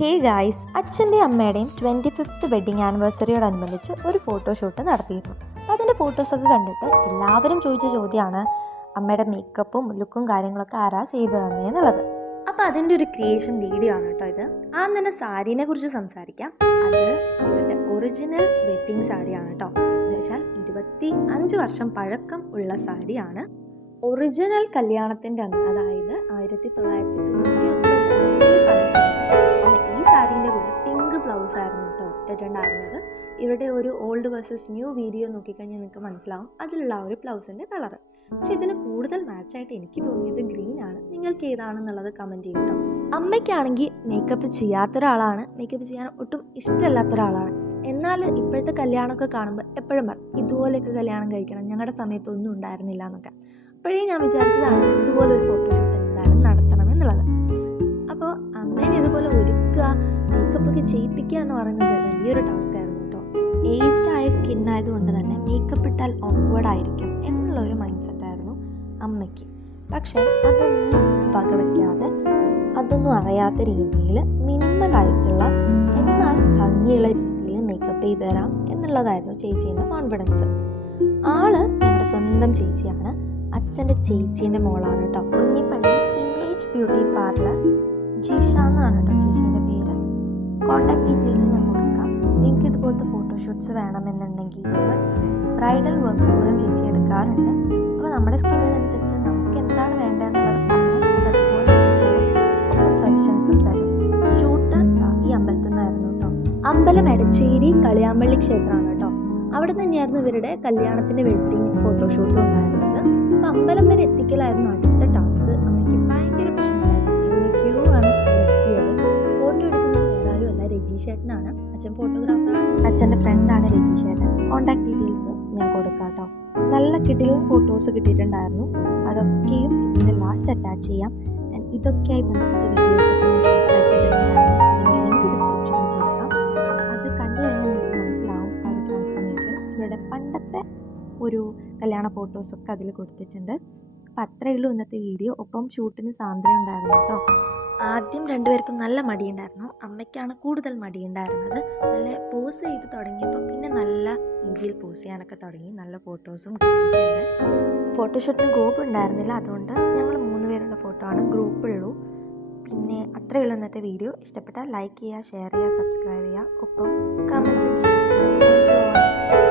Hey guys, അച്ഛൻ്റെയും അമ്മയുടെയും 25th wedding ആനിവേഴ്സറിയോടനുബന്ധിച്ച് ഒരു ഫോട്ടോഷൂട്ട് നടത്തിയിരുന്നു. അതിൻ്റെ ഫോട്ടോസൊക്കെ കണ്ടിട്ട് എല്ലാവരും ചോദിച്ച ചോദ്യമാണ് അമ്മയുടെ മേക്കപ്പും ലുക്കും കാര്യങ്ങളൊക്കെ ആരാ ചെയ്തു തന്നേന്നുള്ളത്. അപ്പോൾ അതിൻ്റെ ഒരു ക്രിയേഷൻ വീഡിയോ ആണ് കേട്ടോ ഇത്. ആദ്യം തന്നെ സാരീനെ കുറിച്ച് സംസാരിക്കാം. അത് ഇവരുടെ ഒറിജിനൽ വെഡ്ഡിങ് സാരിയാണ് കേട്ടോ. എന്ന് വെച്ചാൽ 25 വർഷം പഴക്കം ഉള്ള സാരിയാണ്. ഒറിജിനൽ കല്യാണത്തിൻ്റെ അന്ന്, അതായത് 1999 ഈ സാരീൻ്റെ കൂടെ പിങ്ക് ബ്ലൗസ് ആയിരുന്നു കേട്ടോ ഇട്ടിട്ടുണ്ടായിരുന്നത്. ഇവരുടെ ഒരു ഓൾഡ് വേഴ്സസ് ന്യൂ വീഡിയോ നോക്കിക്കഴിഞ്ഞാൽ നിങ്ങൾക്ക് മനസ്സിലാവും അതിലുള്ള ആ ഒരു ബ്ലൗസിൻ്റെ കളറ്. പക്ഷെ ഇതിന് കൂടുതൽ മാച്ചായിട്ട് എനിക്ക് തോന്നിയത് ഗ്രീൻ ആണ്. നിങ്ങൾക്ക് ഏതാണെന്നുള്ളത് കമൻറ്റ് ചെയ്യും കേട്ടോ. അമ്മയ്ക്കാണെങ്കിൽ മേക്കപ്പ് ചെയ്യാത്ത ഒരാളാണ്, മേക്കപ്പ് ചെയ്യാൻ ഒട്ടും ഇഷ്ടമല്ലാത്ത ഒരാളാണ്. എന്നാൽ ഇപ്പോഴത്തെ കല്യാണമൊക്കെ കാണുമ്പോൾ എപ്പോഴും പറയും ഇതുപോലെയൊക്കെ കല്യാണം കഴിക്കണം, ഞങ്ങളുടെ സമയത്തൊന്നും ഉണ്ടായിരുന്നില്ല എന്നൊക്കെ. അപ്പോഴേ ഞാൻ വിചാരിച്ചതാണ് ഇതുപോലൊരു ഫോട്ടോഷൂട്ട് എന്തായാലും നടത്തണം എന്നുള്ളത്. അപ്പോൾ അമ്മേനെ ഇതുപോലെ ഒരുക്കുക, മേക്കപ്പൊക്കെ ചെയ്യിപ്പിക്കുക എന്ന് പറയുന്നത് വലിയൊരു ടാസ്ക് ആയിരുന്നു കേട്ടോ. ഏജ്ഡ് ആയ സ്കിന്നായതുകൊണ്ട് തന്നെ മേക്കപ്പ് ഇട്ടാൽ ഓക്വേർഡ് ആയിരിക്കും എന്നുള്ളൊരു മൈൻഡ് സെറ്റായിരുന്നു അമ്മയ്ക്ക്. പക്ഷേ അതൊന്നും വകവയ്ക്കാതെ, അതൊന്നും അറിയാത്ത രീതിയിൽ മിനിമലായിട്ടുള്ള എന്നാൽ ഭംഗിയുള്ള രീതിയിൽ മേക്കപ്പ് ചെയ്ത് തരാം എന്നുള്ളതായിരുന്നു ചേച്ചീൻ്റെ കോൺഫിഡൻസ്. ആള് ഞങ്ങളുടെ സ്വന്തം ചേച്ചിയാണ്, അച്ഛൻ്റെ ചേച്ചീൻ്റെ മോളാണ് കേട്ടോ. Kunhipalli image beauty parlour Jisha എന്നാണ് കേട്ടോ ചേച്ചീൻ്റെ പേര്. കോൺടാക്ട് ഡീറ്റെയിൽസ് ഞാൻ കൊടുക്കാം. നിങ്ങൾക്ക് ഇതുപോലത്തെ ഫോട്ടോഷൂട്ട്സ് വേണമെന്നുണ്ടെങ്കിൽ ബ്രൈഡൽ വർക്ക്സ് പോലും ചേച്ചി എടുക്കാറുണ്ട്. അപ്പോൾ നമ്മുടെ സ്കിന്നിനനുസരിച്ച് നമുക്ക് എന്താണ് വേണ്ടതെന്നുള്ളത് പറഞ്ഞാൽ അതുപോലെ ചെയ്തുതരും, ഒപ്പം സജഷൻസും തരും. ഷൂട്ട് ഈ അമ്പലത്തിൽ നിന്നായിരുന്നു കേട്ടോ. അമ്പലം എടച്ചേരി കളിയാമ്പള്ളി ക്ഷേത്രമാണ് കേട്ടോ. അവിടെ തന്നെയായിരുന്നു ഇവരുടെ കല്യാണത്തിൻ്റെ വെഡ്ഡിങ് ഫോട്ടോഷൂട്ടും ഉണ്ടായിരുന്നത്. അപ്പോൾ അമ്പലം വരെ എത്തിക്കലായിരുന്നു അടുത്ത ടാസ്ക്. അമ്മയ്ക്ക് ഭയങ്കര പ്രശ്നമായിരുന്നു. ഇതിന് ക്യൂ ആണ് എത്തിയത്. ഫോട്ടോ എടുക്കുന്നത് ഏതായാലും അല്ല, രജീഷേട്ടനാണ്. അച്ഛൻ ഫോട്ടോഗ്രാഫറാണ്, അച്ഛൻ്റെ ഫ്രണ്ടാണ് രജീഷേട്ടൻ. കോൺടാക്ട് ഡീറ്റെയിൽസ് ഞാൻ കൊടുക്കാം കേട്ടോ. നല്ല കിടിലൻ ഫോട്ടോസ് കിട്ടിയിട്ടുണ്ടായിരുന്നു. അതൊക്കെയും ഇതിൻ്റെ ലാസ്റ്റ് അറ്റാച്ച് ചെയ്യാം. ഇതൊക്കെയായി ബന്ധപ്പെട്ട വീഡിയോസൊക്കെ ഞാൻ ചോദിച്ചിട്ടുണ്ടായിരുന്നു. അതിൻ്റെ ലിങ്ക് ഡിസ്ക്രിപ്ഷനിൽ കൊടുക്കാം. അത് കണ്ടു കഴിഞ്ഞാൽ നിങ്ങൾക്ക് മനസ്സിലാവും ആ ഒരു ട്രാൻസ്ഫോർമേഷൻ. ഇവരുടെ പണ്ടത്തെ ഒരു കല്യാണ ഫോട്ടോസൊക്കെ അതിൽ കൊടുത്തിട്ടുണ്ട്. അപ്പോൾ അത്രയേ ഉള്ളൂ ഇന്നത്തെ വീഡിയോ. ഒപ്പം ഷൂട്ടിന് സാന്ദ്ര ഉണ്ടായിരുന്നു കേട്ടോ. ആദ്യം രണ്ടുപേർക്കും നല്ല മടിയുണ്ടായിരുന്നു. അമ്മയ്ക്കാണ് കൂടുതൽ മടിയുണ്ടായിരുന്നത്. നല്ല പോസ് ചെയ്ത് തുടങ്ങിയപ്പോൾ പിന്നെ നല്ല രീതിയിൽ പോസ് ചെയ്യാനൊക്കെ തുടങ്ങി. നല്ല ഫോട്ടോസും കിട്ടിയിട്ടുണ്ട്. ഫോട്ടോഷൂട്ടിന് ഗ്രൂപ്പ് ഉണ്ടായിരുന്നില്ല, അതുകൊണ്ട് ഞങ്ങൾ 3 പേരുള്ള ഫോട്ടോ ആണ് ഗ്രൂപ്പുള്ളൂ. പിന്നെ അത്രയേ ഉള്ളൂ ഇന്നത്തെ വീഡിയോ. ഇഷ്ടപ്പെട്ടാൽ ലൈക്ക് ചെയ്യുക, ഷെയർ ചെയ്യുക, സബ്സ്ക്രൈബ് ചെയ്യുക, ഒപ്പം കമൻറ്റും ചെയ്യുക. Thank you.